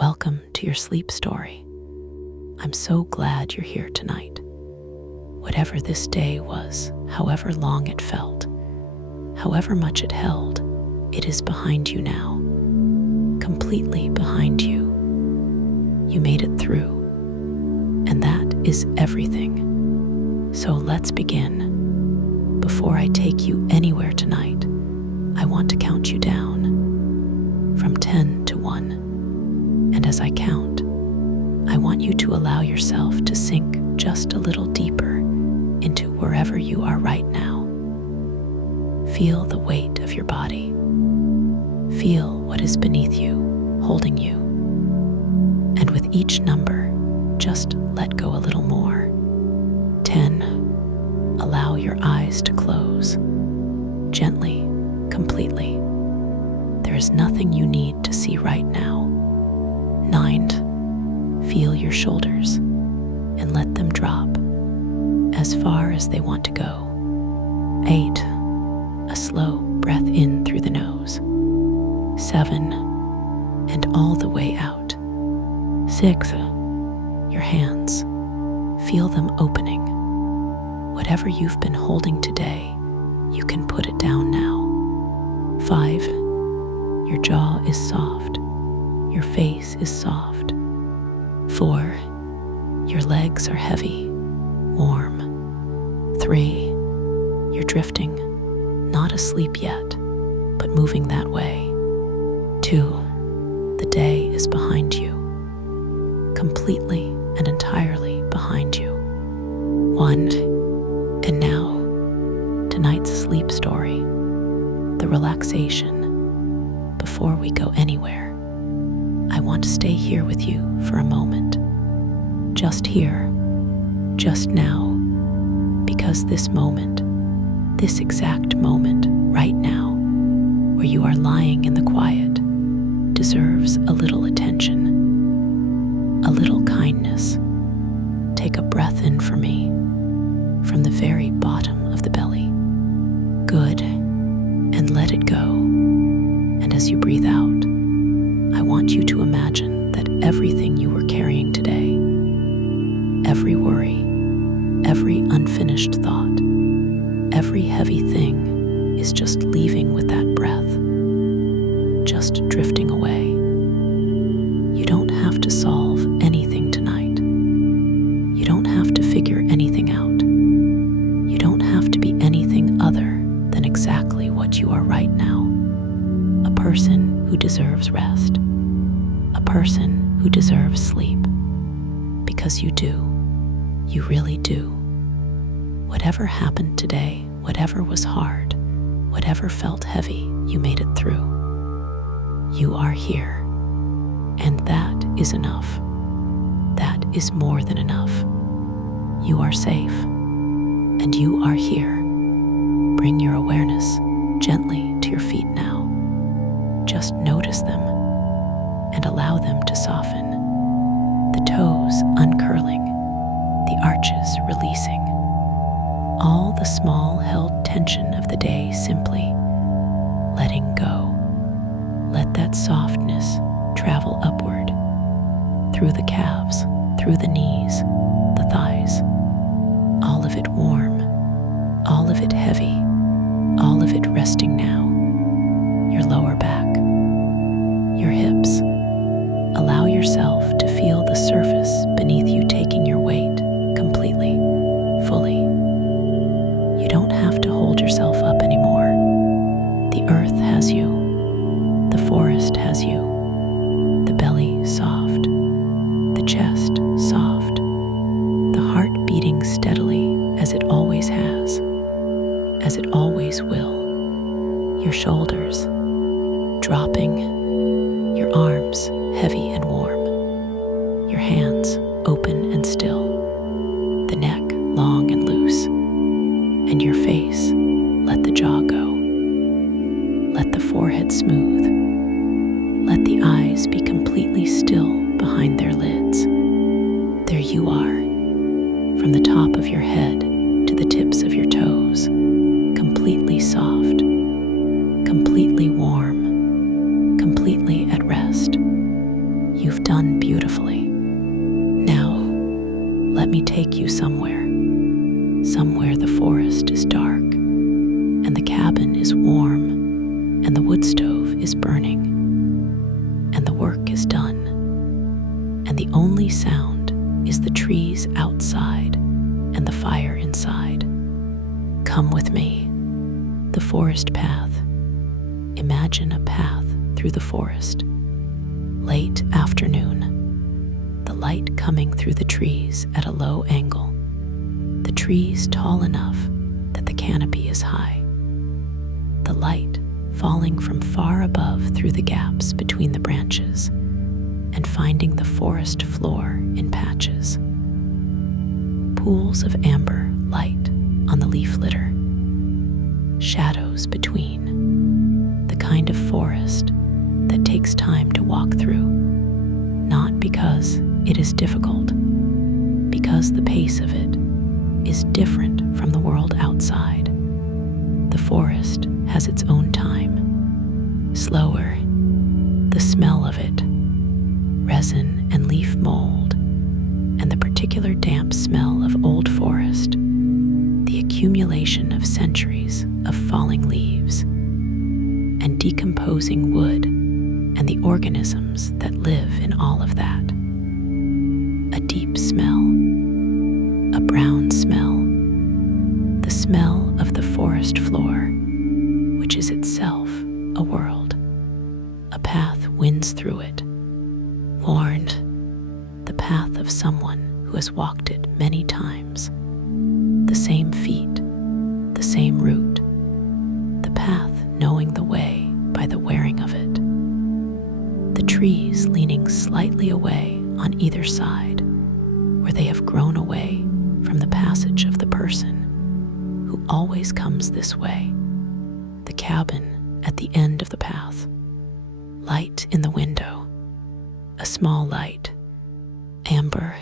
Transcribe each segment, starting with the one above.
Welcome to your sleep story. I'm so glad you're here tonight. Whatever this day was, however long it felt, however much it held, it is behind you now. Completely behind you. You made it through, and that is everything. So let's begin. Before I take you anywhere tonight, I want to count you down from 10 to 1. And as I count, I want you to allow yourself to sink just a little deeper into wherever you are right now. Feel the weight of your body. Feel what is beneath you, holding you. And with each number, just let go a little more. 10. Allow your eyes to close. Gently, completely. There is nothing you need to see right now. 9. Feel your shoulders and let them drop as far as they want to go. 8. A slow breath in through the nose. 7. And all the way out. 6. Your hands. Feel them opening. Whatever you've been holding today, you can put it down now. 5. Your jaw is soft. Your face is soft. 4. Your legs are heavy, warm. 3. You're drifting, not asleep yet, but moving that way. 2. The day is behind you, completely and entirely behind you. 1. And now, tonight's sleep story, the relaxation. Before we go anywhere, I want to stay here with you for a moment. Just here, just now, because this moment, this exact moment right now, where you are lying in the quiet, deserves a little attention, a little kindness. Take a breath in for me, from the very bottom of the belly. Good, and let it go. And as you breathe out, I want you to imagine that everything you were carrying today, every worry, every unfinished thought, every heavy thing is just leaving with that breath, just drifting away. You don't have to solve anything tonight. You don't have to figure anything out. You don't have to be anything other than exactly what you are right now. A person who deserves rest. A person who deserves sleep. Because you do. You really do. Whatever happened today, whatever was hard, whatever felt heavy, you made it through. You are here. And that is enough. That is more than enough. You are safe. And you are here. Bring your awareness gently to your feet now. Just notice them and allow them to soften. The toes uncurling, the arches releasing. All the small held tension of the day simply letting go. Let that softness travel upward, through the calves, through the knees, the thighs. All of it warm, all of it heavy, all of it resting now. Your lower back, your hips. Allow yourself to feel the surface beneath you taking your weight completely, fully. You don't have to hold yourself up anymore. The earth has you. The forest has you. The belly soft. The chest soft. The heart beating steadily as it always has, as it always will. Your shoulders dropping, your arms heavy and warm, your hands open and still, the neck long and loose, and your face, let the jaw go. Let the forehead smooth. Let the eyes be completely still behind their lids. There you are, from the top of your head to the tips of your toes, completely soft, completely warm, completely at rest. You You've done beautifully. Now, let me take you somewhere the forest is dark, and the cabin is warm, and the wood stove is burning, and the work is done, and the only sound is the trees outside and the fire inside. Come with me. The forest path. Imagine a path through the forest. Late afternoon. The light coming through the trees at a low angle. The trees tall enough that the canopy is high. The light falling from far above through the gaps between the branches and finding the forest floor in patches. Pools of amber light on the leaf litter. Shadows between. The kind of forest that takes time to walk through, not because it is difficult, because the pace of it is different from the world outside. The forest has its own time, slower. The smell of it, resin and leaf mold, and the particular damp smell of old forest, the accumulation of centuries of falling leaves and decomposing wood, and the organisms that live in all of that. A deep smell, a brown smell, the smell of the forest floor, which is itself a world. A path winds through it, warned, the path of someone who has walked it many times. The same feet, the same route, the path knowing the way by the wearing of it. The trees leaning slightly away on either side, where they have grown away from the passage of the person who always comes this way. The cabin at the end of the path. Light in the window, a small light, amber,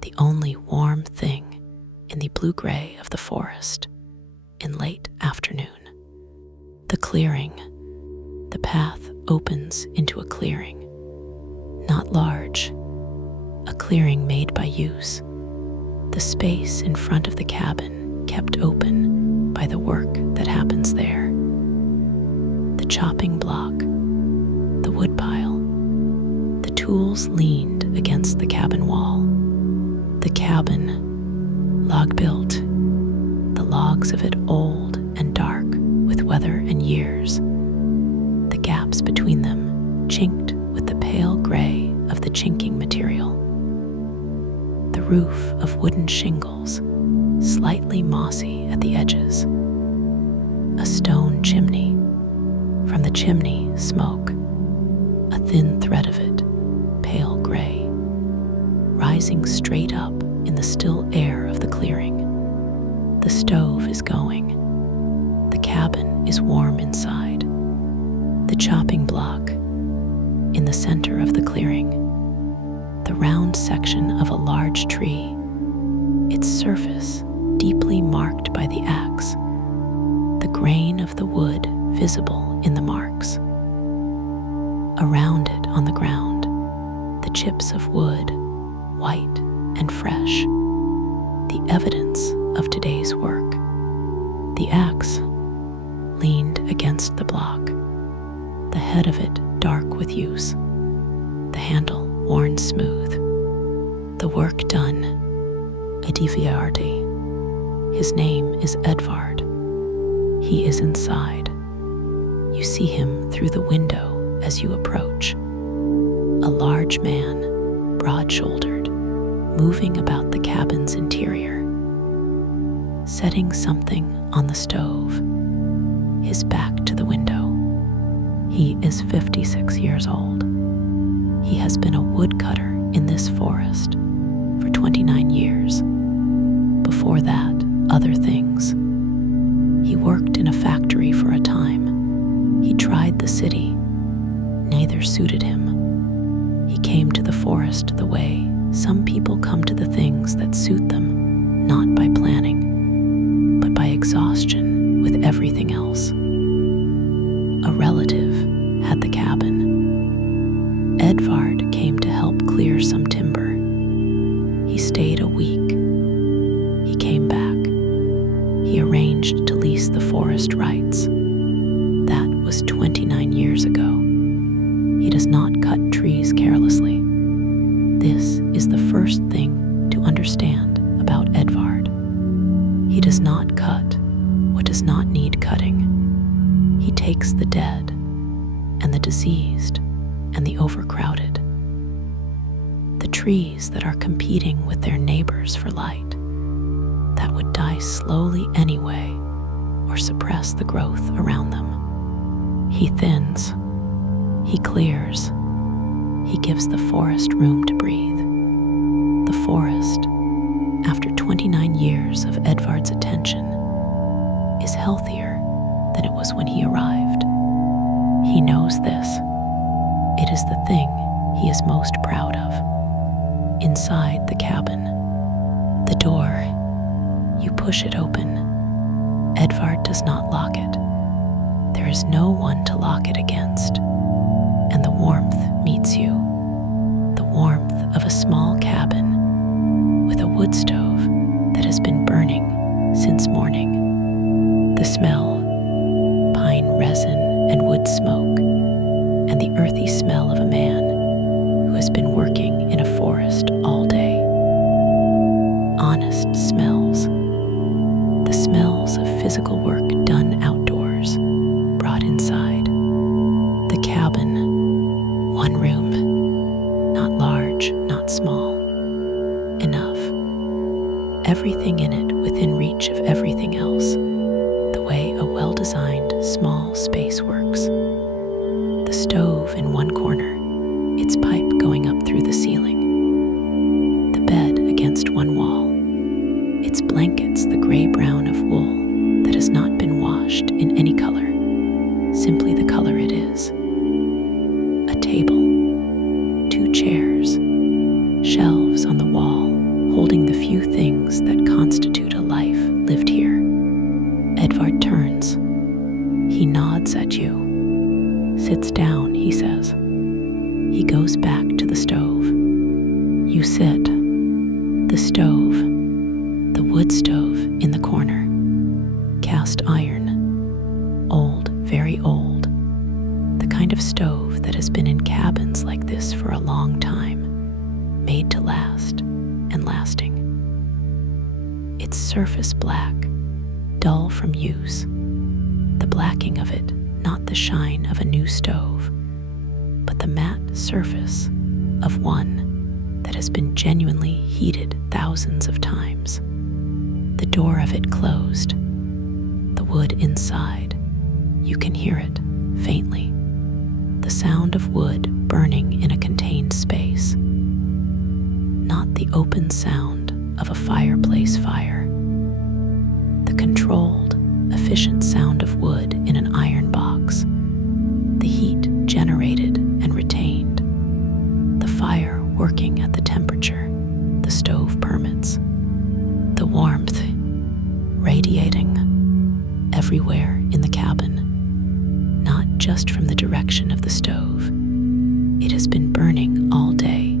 the only warm thing in the blue-gray of the forest in late afternoon. The clearing. The path opens into a clearing, not large, a clearing made by use. The space in front of the cabin kept open by the work that happens there. The chopping block, the wood pile, the tools leaned against the cabin wall. The cabin, log built, the logs of it old and dark with weather and years. The gaps between them chinked with the pale gray of the chinking material. The roof of wooden shingles, slightly mossy at the edges. A stone chimney. From the chimney, smoke, a thin thread of it, pale gray, rising straight up in the still air of the clearing. The stove is going. The cabin is warm inside. The chopping block, in the center of the clearing, the round section of a large tree, its surface deeply marked by the axe, the grain of the wood visible in the marks. Around it on the ground, the chips of wood, white and fresh, the evidence of today's work. The axe leaned against the block, the head of it dark with use, the handle worn smooth, the work done. Ediviardi. His name is Edvard. He is inside. You see him through the window as you approach. A large man, broad-shouldered, moving about the cabin's interior, setting something on the stove, his back to the window. He is 56 years old. He has been a woodcutter in this forest for 29 years. Before that, other things. He worked in a factory for a time. He tried the city. Neither suited him. He came to the forest the way some people come to the things that suit them, not by planning, but by exhaustion with everything else. A relative had the cabin. Edvard came takes the dead and the diseased and the overcrowded, the trees that are competing with their neighbors for light, that would die slowly anyway or suppress the growth around them. He thins, he clears, he gives the forest room to breathe. The forest, after 29 years of Edvard's attention, is healthier than it was when he arrived. He knows this. It is the thing he is most proud of. Inside the cabin, the door, you push it open. Edvard does not lock it. There is no one to lock it against. And the warmth meets you. The warmth of a small cabin with a wood stove that has been burning since morning. The smell, pine resin and wood smoke, and the earthy smell of a man who has been working in a forest all day. Honest smells. The smells of physical work done outdoors, brought inside. The cabin, one room, not large, not small. Enough. Everything in it within reach of everything else, the way a well-designed small space works. The stove in one corner, its pipe going up through the ceiling. The bed against one wall, its blankets the gray-brown of wool that has not been washed in any color, simply the color it is. A table, two chairs, shelves on the wall holding the few things that constitute a life lived here. Edvard turns. He nods at you. Sits down, he says. He goes back to the stove. You sit. The stove, the wood stove in the corner. Cast iron. Old, very old. The kind of stove that has been in cabins like this for a long time, made to last and lasting. Its surface black, dull from use. The blacking of it, not the shine of a new stove, but the matte surface of one that has been genuinely heated thousands of times. The door of it closed. The wood inside, you can hear it faintly. The sound of wood burning in a contained space. Not the open sound of a fireplace fire. The controlled, efficient sound of wood in an iron box. The heat generated and retained. The fire working at the temperature the stove permits. The warmth radiating everywhere in the cabin, not just from the direction of the stove. It has been burning all day,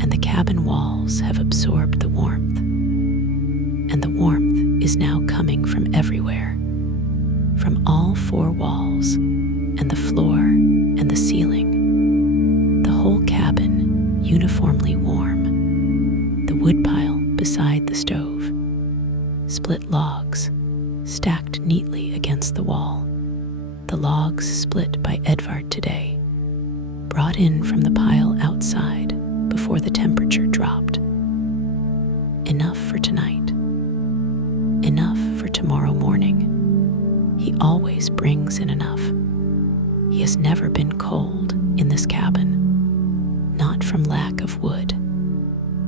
and the cabin walls have absorbed the warmth. And the warmth is now coming from everywhere, from all four walls, and the floor, and the ceiling. The whole cabin uniformly warm. The woodpile beside the stove. Split logs, stacked neatly against the wall. The logs split by Edvard today, brought in from the pile outside before the temperature dropped. Enough for tonight. Enough for tomorrow morning. He always brings in enough. He has never been cold in this cabin, not from lack of wood.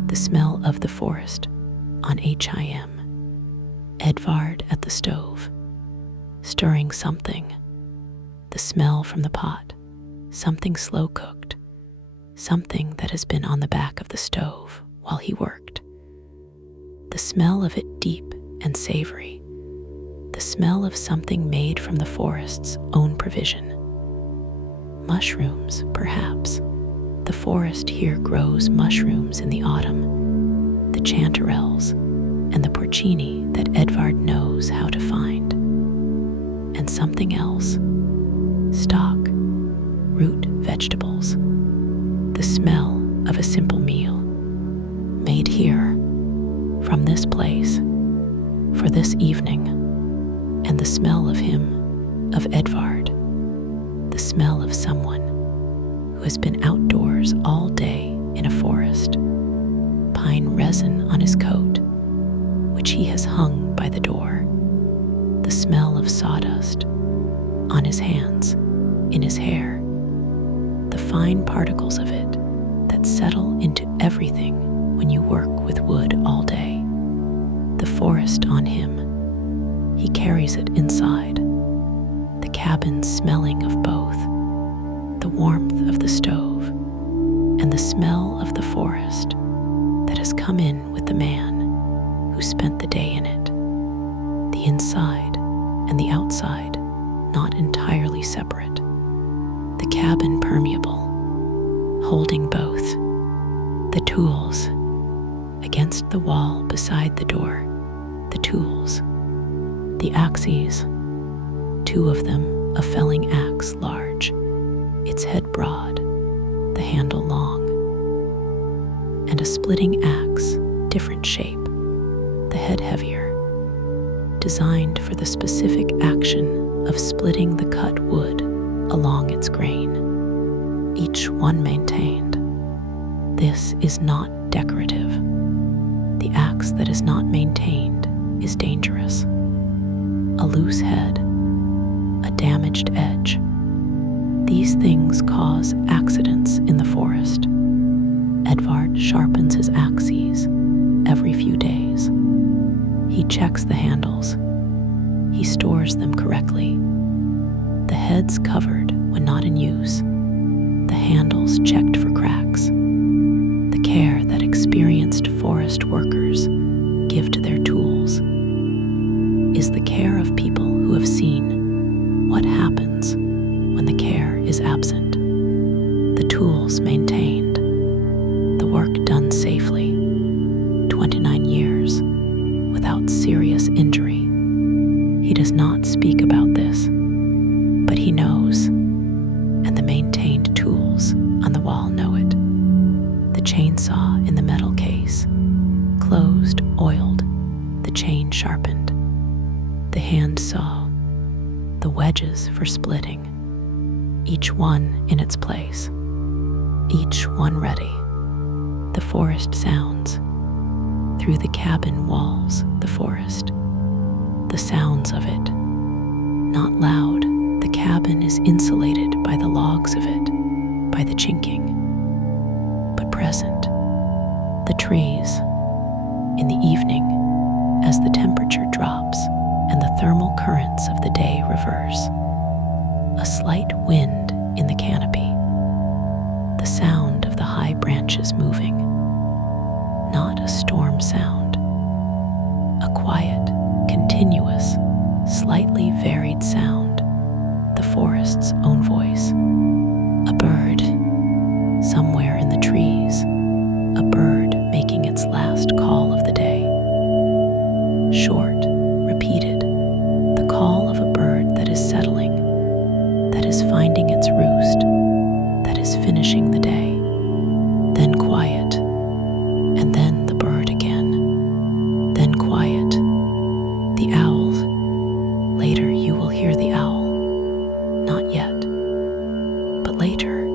The smell of the forest on HIM. Edvard at the stove, stirring something. The smell from the pot, something slow cooked, something that has been on the back of the stove while he worked. The smell of it deep and savory. The smell of something made from the forest's own provision. Mushrooms, perhaps. The forest here grows mushrooms in the autumn, the chanterelles, and the porcini that Edvard knows how to find. And something else. Stock, root vegetables. The smell of a simple meal, made here, from this place, for this evening, and the smell of him of Edvard, the smell of someone who has been outdoors all day in a forest, pine resin on his coat, which he has hung by the door, the smell of sawdust on his hands, in his hair, the fine particles of it that settle into everything when you work with wood all day, the forest on him. He carries it inside, the cabin smelling of both, the warmth of the stove and the smell of the forest that has come in with the man who spent the day in it, the inside and the outside not entirely separate, the cabin permeable, holding both, the tools against the wall beside the door, the tools, the axes, 2 of them a felling axe large, its head broad, the handle long, and a splitting axe, different shape, the head heavier, designed for the specific action of splitting the cut wood along its grain, each one maintained. This is not decorative. The axe that is not maintained is dangerous. A loose head, a damaged edge. These things cause accidents in the forest. Edvard sharpens his axes every few days. He checks the handles. He stores them correctly. The heads covered when not in use. The handles checked for cracks. The care that experienced forest workers give to their tools is the care of people who have seen what happens when the care is absent. The tools maintained, the work done safely, 29 years without serious injury. He does not speak about this, but he knows, and the maintained tools on the wall know it. The chainsaw in the metal case, closed, oiled, the chain sharpened, the hand saw, the wedges for splitting, each one in its place, each one ready. The forest sounds, through the cabin walls, the forest, the sounds of it, not loud. The cabin is insulated by the logs of it, by the chinking, but present. The trees, in the evening, as the temperature drops and the thermal currents of the day reverse, a slight wind in the canopy, the sound of the high branches moving, not a storm sound, a quiet, continuous, slightly varied sound, the forest's own voice. A bird, somewhere in the trees, a bird making its last call of the day. Short, repeated, the call of a bird that is settling, that is finding its roost, that is finishing the day. Then quiet, and then the bird again, then quiet. The owl, later you will hear the owl. Not yet, but later,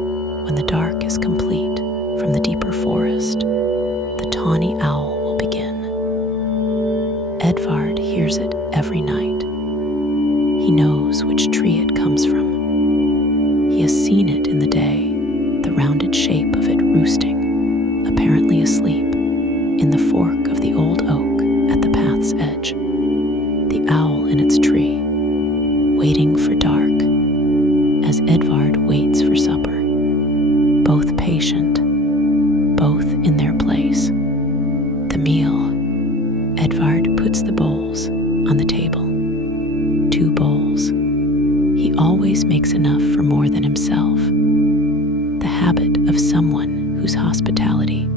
when the dark is complete from the deeper forest, the tawny owl will begin. Edvard hears it every night. He knows which tree it comes from. He has seen it in the day, the rounded shape of it roosting, apparently asleep, in the fork of the old oak at the path's edge. The owl in its tree, waiting for dark, as Edvard waits for supper, both patient, both in their place. The meal, Edvard puts the bowls on the table. 2 bowls. He always makes enough for more than himself. The habit of someone whose hospitality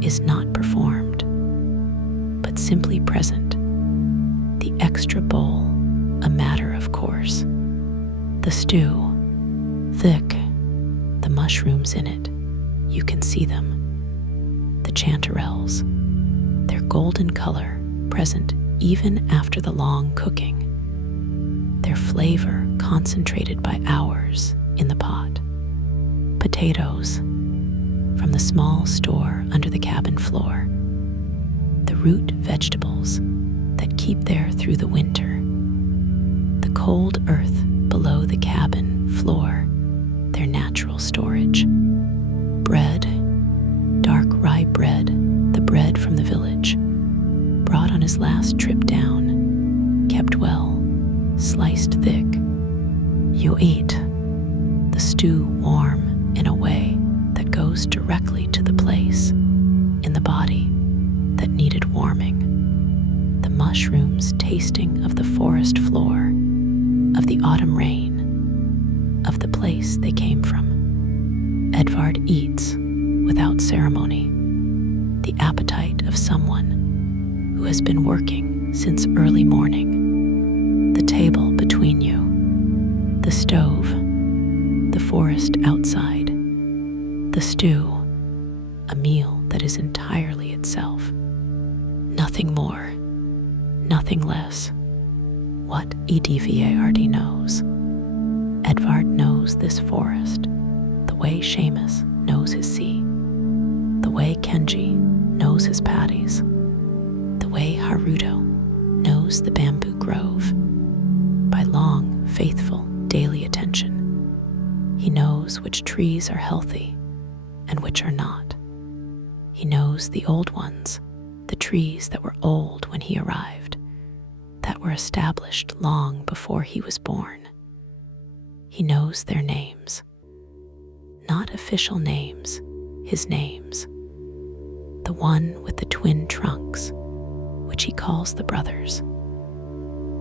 is not performed, but simply present. The extra bowl, a matter of course. The stew, thick, the mushrooms in it, you can see them. The chanterelles, their golden color present even after the long cooking. Their their flavor concentrated by hours in the pot. Potatoes from the small store under the cabin floor. The root vegetables that keep there through the winter. The cold earth below the cabin floor, their natural storage. Bread, dark rye bread, the bread from the village, brought on his last trip down, kept well, sliced thick. You eat the stew warm in a way that goes directly to the place in the body that needed warming. The mushrooms tasting of the forest floor, of the autumn rain, of the place they came from. Edvard eats without ceremony, the appetite of someone who has been working since early morning. The table between you, the stove, the forest outside, the stew, a meal that is entirely itself. Nothing more, nothing less. What Edvard knows. Edvard knows this forest, the way Seamus knows his sea, the way Kenji knows his paddies, the way Haruto knows the bamboo grove. By long, faithful, daily attention, he knows which trees are healthy and which are not. He knows the old ones, the trees that were old when he arrived, that were established long before he was born. He knows their names. Not official names, his names. The one with the twin trunks, which he calls the brothers.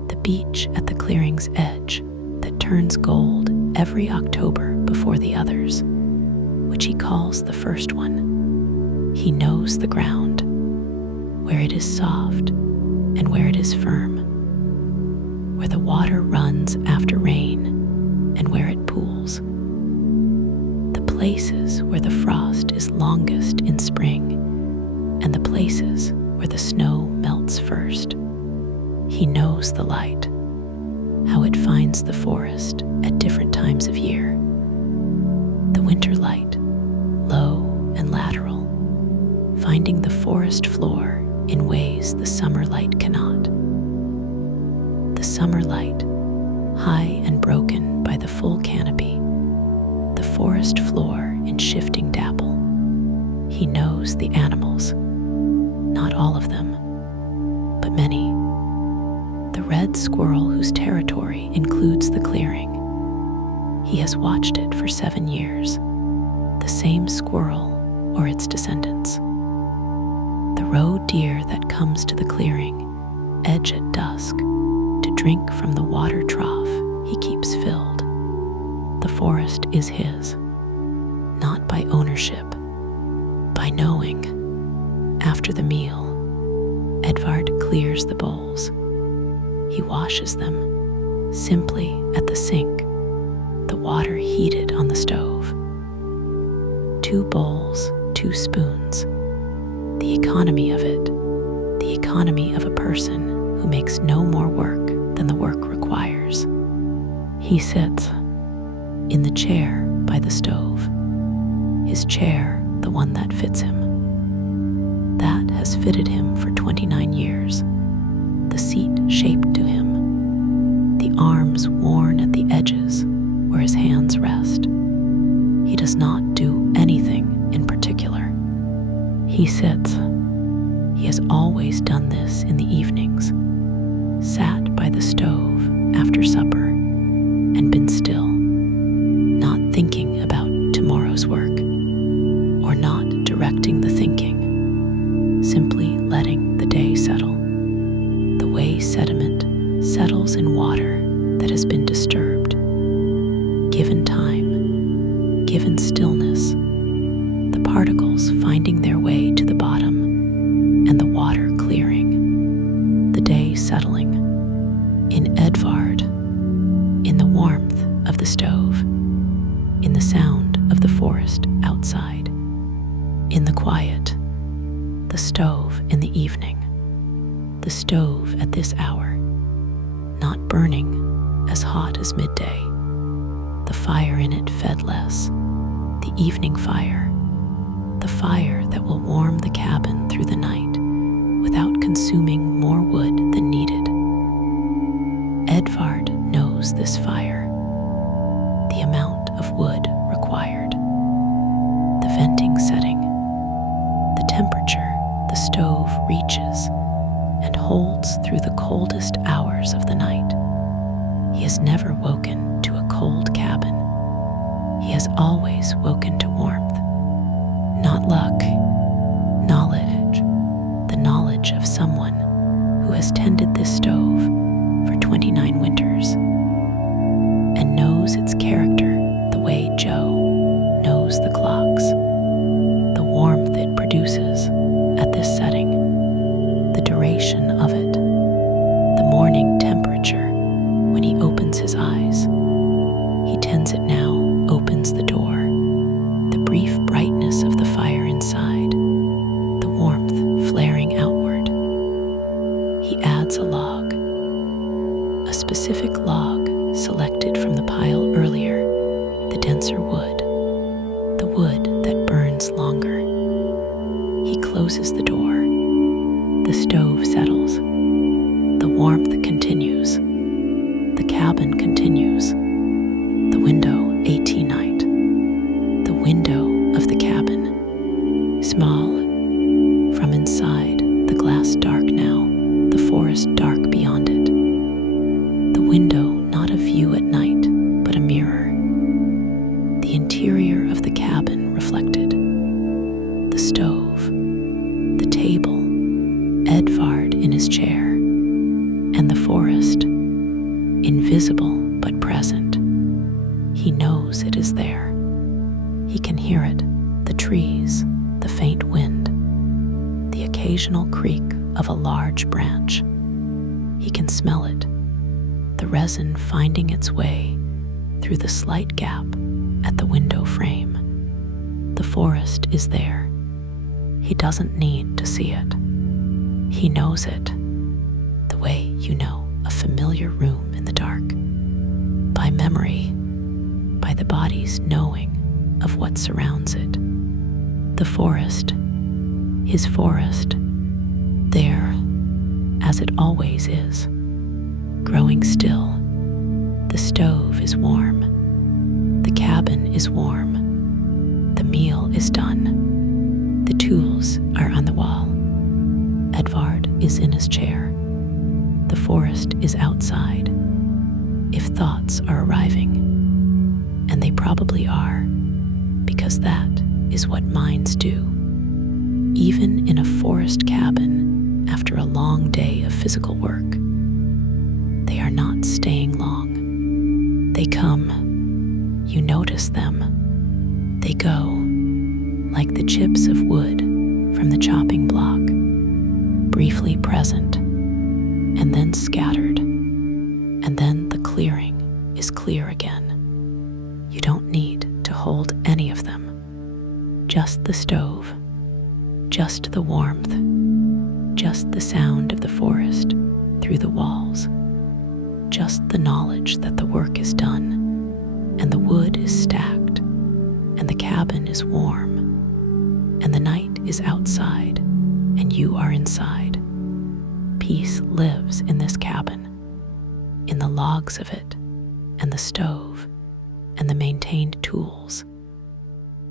The beach at the clearing's edge that turns gold every October before the others, which he calls the first one. He knows the ground, where it is soft and where it is firm, where the water runs after rain and where it pools. The places where the frost is longest in spring and the places where the snow melts first. He knows the light, how it finds the forest at different times of year. The winter light, low and lateral, finding the forest floor in ways the summer light cannot. The summer light, high and broken by the full canopy, the forest floor in shifting dapple. He knows the animals, not all of them, but many. The red squirrel whose territory includes the clearing. He has watched it for 7 years, the same squirrel or its descendants. The roe deer that comes to the clearing, edge at dusk, to drink from the water trough he keeps filled. The forest is his, not by ownership, by knowing. After the meal, Edvard clears the bowls. He washes them, simply at the sink, the water heated on the stove. 2 bowls, 2 spoons. The economy of it, the economy of a person who makes no more work than the work requires. He sits in the chair by the stove, his chair, the one that fits him. That has fitted him for 29 years, the seat shaped to him, the arms worn at the edges where his hands rest. He does not do anything in particular. He sits. He has always done this in the evenings, sat by the stove after supper and been still, not thinking about tomorrow's work or not directing the thinking, simply letting the day settle, the way sediment settles in water that has been disturbed. Given time, given stillness, the particles finding their way to the bottom and the water clearing, the day settling. In Edvard, in the warmth of the stove, in the sound of the forest outside, in the quiet, the stove in the evening, the stove at this hour, not burning, as hot as midday. The fire in it fed less, the evening fire, the fire that will warm the cabin through the night without consuming more wood than needed. Edvard knows this fire, the amount of wood required, the venting setting, the temperature the stove reaches and holds through the coldest hours of the night. He has never woken to a cold cabin. He has always woken to warmth. Not luck, knowledge, the knowledge of someone who has tended this stove for 29 winters and knows its character the way Joe knows the clocks, the warmth it produces at this setting, the duration of it, the morning temperature when he opens his eyes. He tends it now, opens the door, the brief brightness of the fire inside, the warmth flaring outward. He adds a log, a specific log selected from the pile earlier, the denser wood, the wood that burns longer. He closes the door. The stove settles. The warmth continues. The cabin continues. The window, 18 night. The window of the cabin. Small. From inside, the glass dark now, the forest dark beyond it. The window, not a view at night, but a mirror. The interior of the cabin reflected. The stove, the table, Edvard in his chair, and the forest, invisible but present. He knows it is there. He can hear it, the trees, the faint wind, the occasional creak of a large branch. He can smell it, the resin finding its way through the slight gap at the window frame. The forest is there. He doesn't need to see it. He knows it, the way you know a familiar room in the dark, by memory, by the body's knowing of what surrounds it. The forest, his forest, there, as it always is, growing still. The stove is warm. The cabin is warm. The meal is done. The tools are on the wall. Edvard is in his chair. The forest is outside. If thoughts are arriving, and they probably are, because that is what minds do. Even in a forest cabin, after a long day of physical work, they are not staying long. They come, you notice them. They go, like the chips of wood from the chopping block, briefly present, and then scattered, and then the clearing is clear again. You don't need to hold any of them. Just the stove, just the warmth, just the sound of the forest through the walls, just the knowledge that the work is done, and the wood is stacked, and the cabin is warm, and the night is outside, and you are inside. Peace lives in this cabin, in the logs of it, and the stove, and the maintained tools,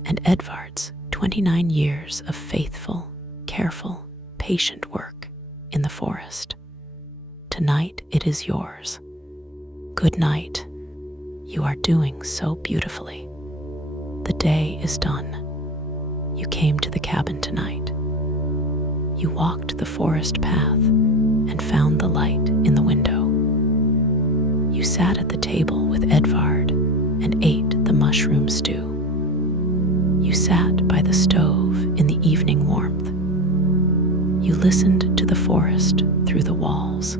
and Edvard's 29 years of faithful, careful, patient work in the forest. Tonight it is yours. Good night. You are doing so beautifully. The day is done. You came to the cabin tonight. You walked the forest path and found the light in the window. You sat at the table with Edvard and ate the mushroom stew. You sat by the stove in the evening warmth. You listened to the forest through the walls.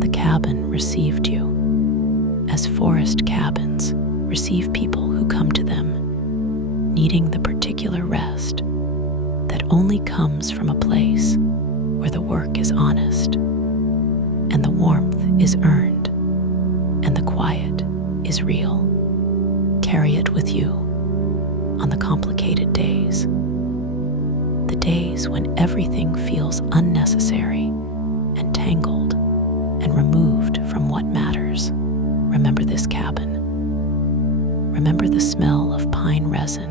The cabin received you, as forest cabins receive people who come to them, needing the particular rest that only comes from a place where the work is honest, and the warmth is earned, and the quiet is real. Carry it with you on the complicated days. The days when everything feels unnecessary and tangled and removed from what matters. Remember this cabin. Remember the smell of pine resin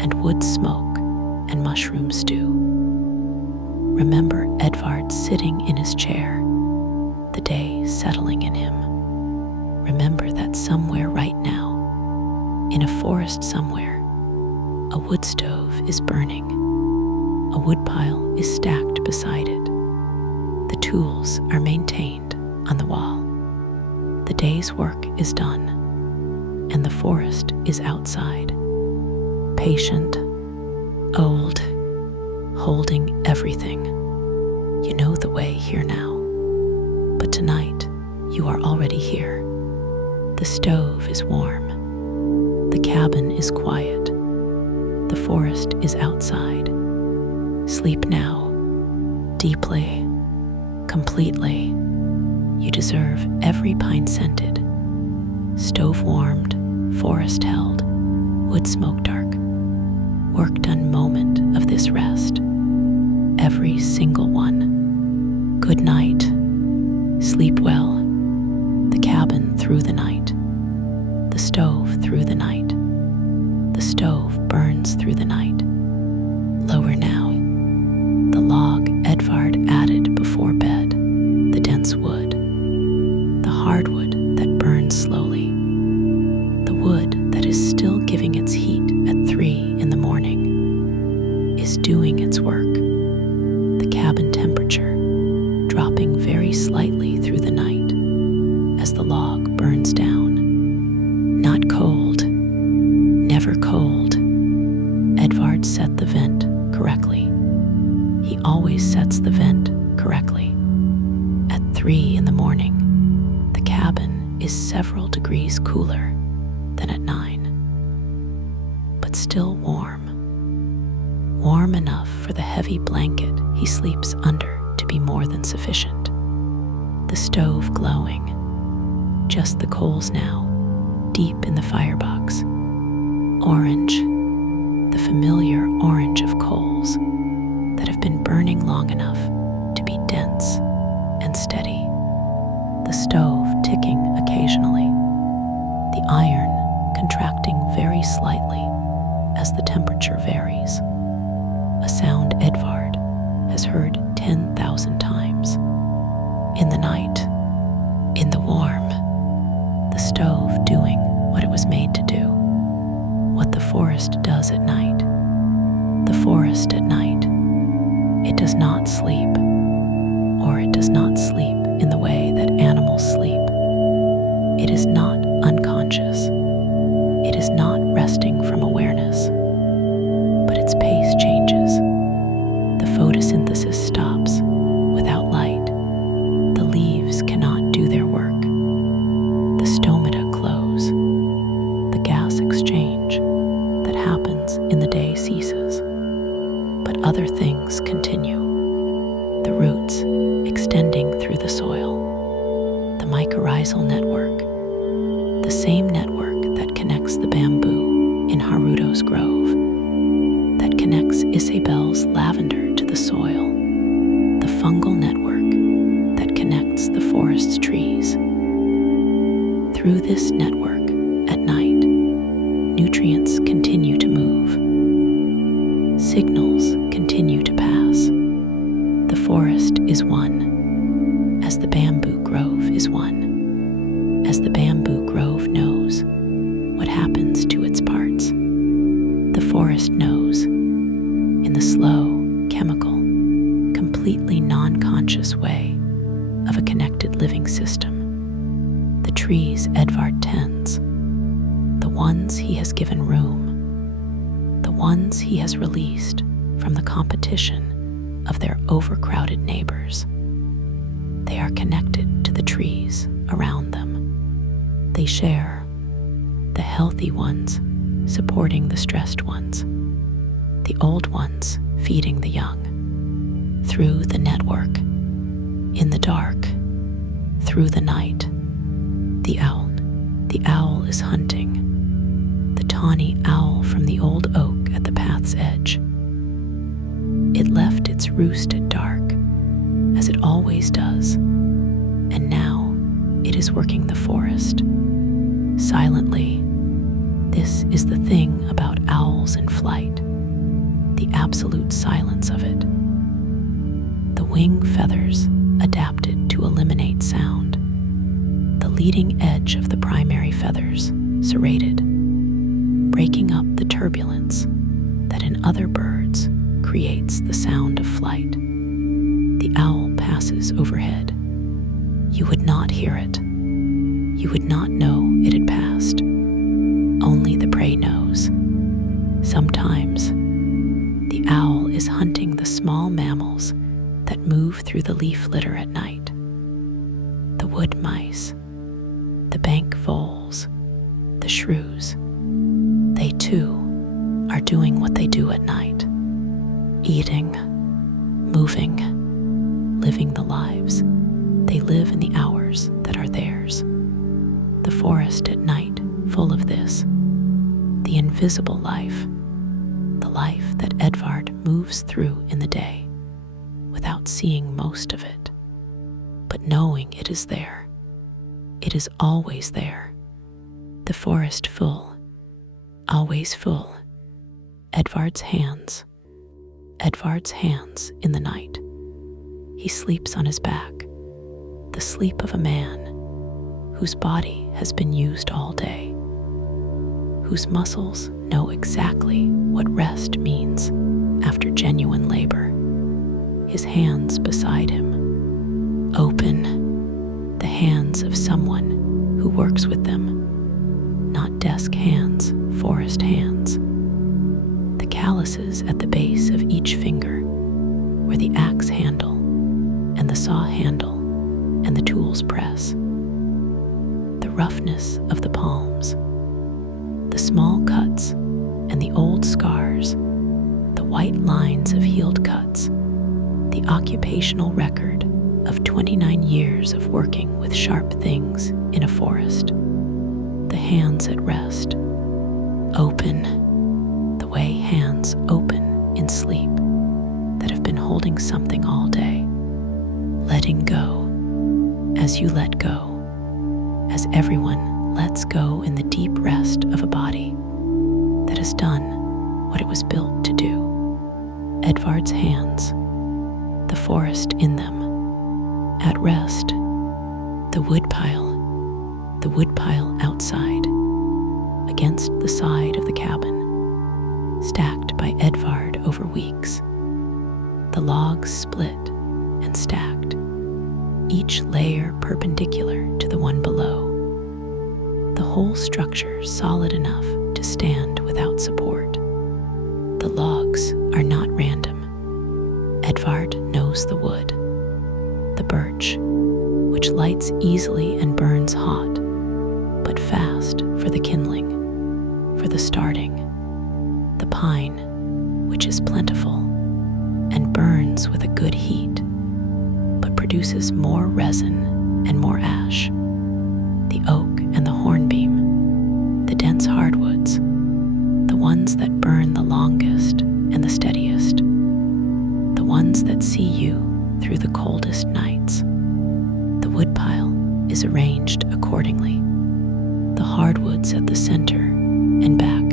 and wood smoke and mushroom stew. Remember Edvard sitting in his chair, the day settling in him. Remember that somewhere right now, in a forest somewhere, a wood stove is burning. A woodpile is stacked beside it. The tools are maintained on the wall. The day's work is done, and the forest is outside. Patient, old, holding everything. You know the way here now. But tonight, you are already here. The stove is warm. The cabin is quiet. The forest is outside. Sleep now, deeply, completely. You deserve every pine-scented, stove-warmed, forest-held, wood-smoke-dark, work-done moment of this rest. Every single one. Good night. Sleep well. The cabin through the night. The stove through the night. The stove burns through the night. Lower now. The log Edvard added before bed. The dense wood. The hardwood that burns slowly. The wood that is still giving its heat at 3 in the morning is doing its work. The cabin temperature dropping very slightly through the night as the log burns down. Not cold, never cold. Edvard set the vent correctly. He always sets the vent correctly. At 3 in the morning, the cabin is several degrees cooler than at 9, but still warm. Warm enough for the heavy blanket he sleeps under to be more than sufficient. The stove glowing, just the coals now, deep in the firebox. Orange, the familiar orange of coals that have been burning long enough to be dense and steady. The stove ticking occasionally, the iron contracting very slightly as the temperature varies. A sound Edvard has heard 10,000 times. In the night, in the warm, the stove doing what it was made to do, what the forest does at night. The forest at night, it does not sleep, or it does not sleep in the way that animals sleep. It is not unconscious. It is not resting from awareness, but its pace changes. The photosynthesis stops without light. The leaves cannot do their work. The stomata close. The gas exchange that happens in the day ceases, but other things continue. The roots extending through the soil. The mycorrhizal network, the same network that connects the bamboo in Haruto's grove, that connects Isabel's lavender to the soil, the fungal network that connects the forest's trees. Through this network, at night, nutrients continue to move. Signals continue to pass. The forest is one, as the bamboo grove is one, as the bamboo grove knows what happens to its parts. The forest knows, in the slow, chemical, completely non-conscious way of a connected living system. The trees Edvard tends, the ones he has given room, the ones he has released from the competition of their overcrowded neighbors. They are connected to the trees around them. They share, the healthy ones supporting the stressed ones, the old ones feeding the young. Through the network, in the dark, through the night, The owl. The owl is hunting. The tawny owl from the old oak at the path's edge. It left its roost at dark, as it always does, and now it is working the forest. Silently. This is the thing about owls in flight, the absolute silence of it. The wing feathers adapted to eliminate sound. The leading edge of the primary feathers serrated, breaking up the turbulence that in other birds creates the sound of flight. The owl passes overhead. You would not hear it. You would not know it had passed. Only the prey knows. Sometimes, the owl is hunting the small mammals that move through the leaf litter at night. The wood mice, the bank voles, the shrews. They too are doing what they do at night. Eating, moving, living the lives. They live in the hours that are theirs. The forest at night, full of this. The invisible life. The life that Edvard moves through in the day, without seeing most of it, but knowing it is there. It is always there. The forest full, always full. Edvard's hands in the night. He sleeps on his back, the sleep of a man whose body has been used all day, whose muscles know exactly what rest means after genuine labor. His hands beside him, open, the hands of someone who works with them, not desk hands, forest hands. The calluses at the base of each finger, where the axe handle and the saw handle and the tools press. The roughness of the palms, the small cuts and the old scars, the white lines of healed cuts, the occupational record of 29 years of working with sharp things in a forest. The hands at rest, open, the way hands open in sleep that have been holding something all day. Letting go as you let go, as everyone lets go in the deep rest of a body that has done what it was built to do. Edvard's hands, the forest in them, at rest, the woodpile outside, against the side of the cabin, stacked by Edvard over weeks. The logs split and stacked, each layer perpendicular to the one below. The whole structure solid enough to stand without support. The logs are not random. Edvard knows the wood. The birch, which lights easily and burns hot, but fast for the kindling, for the starting. The pine, which is plentiful and burns with a good heat, but produces more resin and more ash. The oak and the hornbeam, the dense hardwoods, the ones that burn the longest and the steadiest, the ones that see you through the coldest nights. The woodpile is arranged accordingly. The hardwoods at the center and back,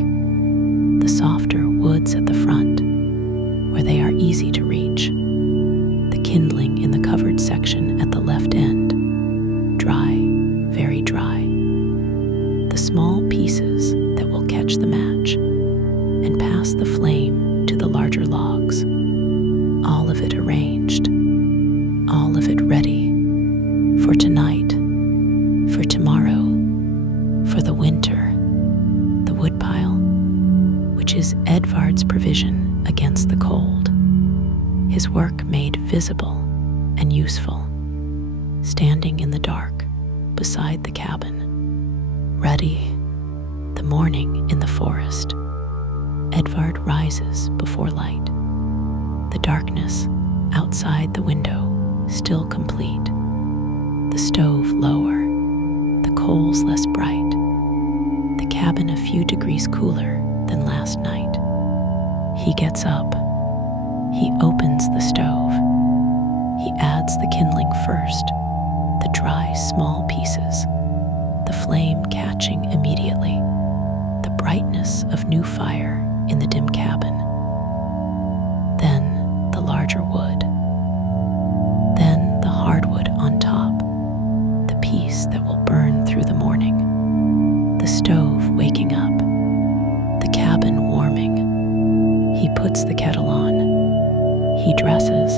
the softer woods at the front, where they are easy to reach. The kindling in the covered section at the left end, dry, very dry. The small pieces that will catch the match and pass the flame to the larger logs. All of it arranged, all of it ready for tonight, for tomorrow, for the winter. The woodpile, which is Edvard's provision against the cold, his work made visible and useful, standing in the dark beside the cabin, ready. The morning in the forest. Edvard rises before light. The darkness outside the window still complete. The stove lower, the coals less bright, the cabin a few degrees cooler than last night. He gets up. He opens the stove. He adds the kindling first, the dry, small pieces, the flame catching immediately, the brightness of new fire in the dim cabin. Then the larger wood. Then the hardwood on top, the piece that will burn through the morning. The stove waking up, the cabin warming. He puts the kettle on. He dresses.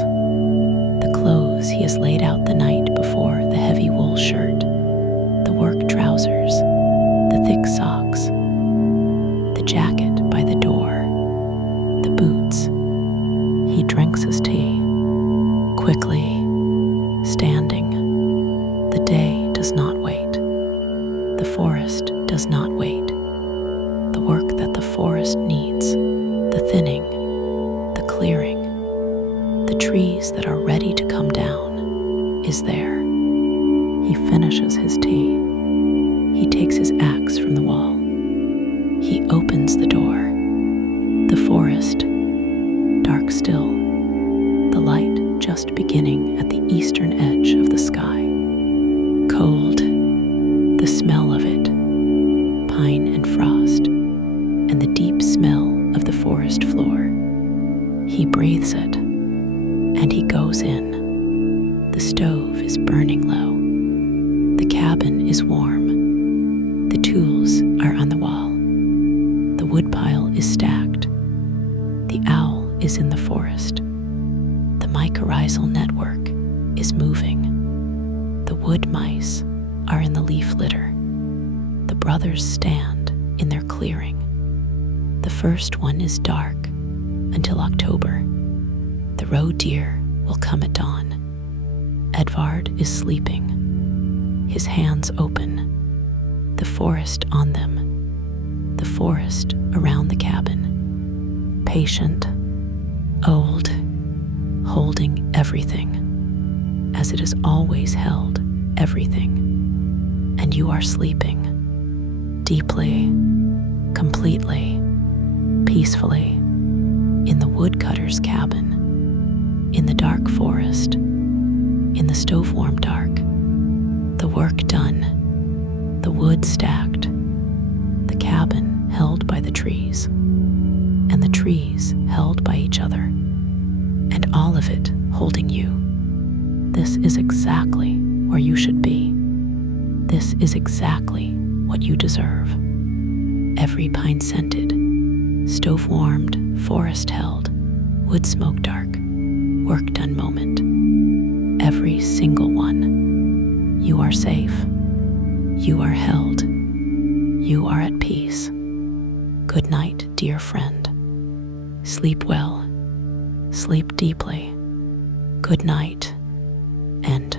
The clothes he has laid out the night before, the heavy wool shirt, the work trousers, the thick socks, the jacket by the door, the boots. He drinks his tea, quickly, standing. The day does not wait. The forest does not wait. The work that the forest needs, the thinning, the clearing, the trees that are ready to come down, is there. He finishes his tea. He takes his axe from the wall. He opens the door. The forest, dark still, the light just beginning at the eastern edge of the sky. Cold, the smell of it, pine and frost, and the deep smell of the forest floor. He breathes it, and he goes in. The stove is burning low. The cabin is warm. The tools are on the wall. The woodpile is stacked. The owl is in the forest. The mycorrhizal network is moving. The wood mice are in the leaf litter. The brothers stand in their clearing. The first one is dark until October. The roe deer will come at dawn. Edvard is sleeping, his hands open, the forest on them, the forest around the cabin, patient, old, holding everything, as it has always held everything. And you are sleeping, deeply, completely, peacefully, in the woodcutter's cabin, in the dark forest, in the stove-warm dark, the work done, the wood stacked, the cabin held by the trees, and the trees held by each other, and all of it holding you. This is exactly where you should be. This is exactly what you deserve. Every pine-scented, stove-warmed, forest-held, wood-smoke-dark, work-done moment. Every single one. You are safe. You are held. You are at peace. Good night, dear friend. Sleep well. Sleep deeply. Good night, and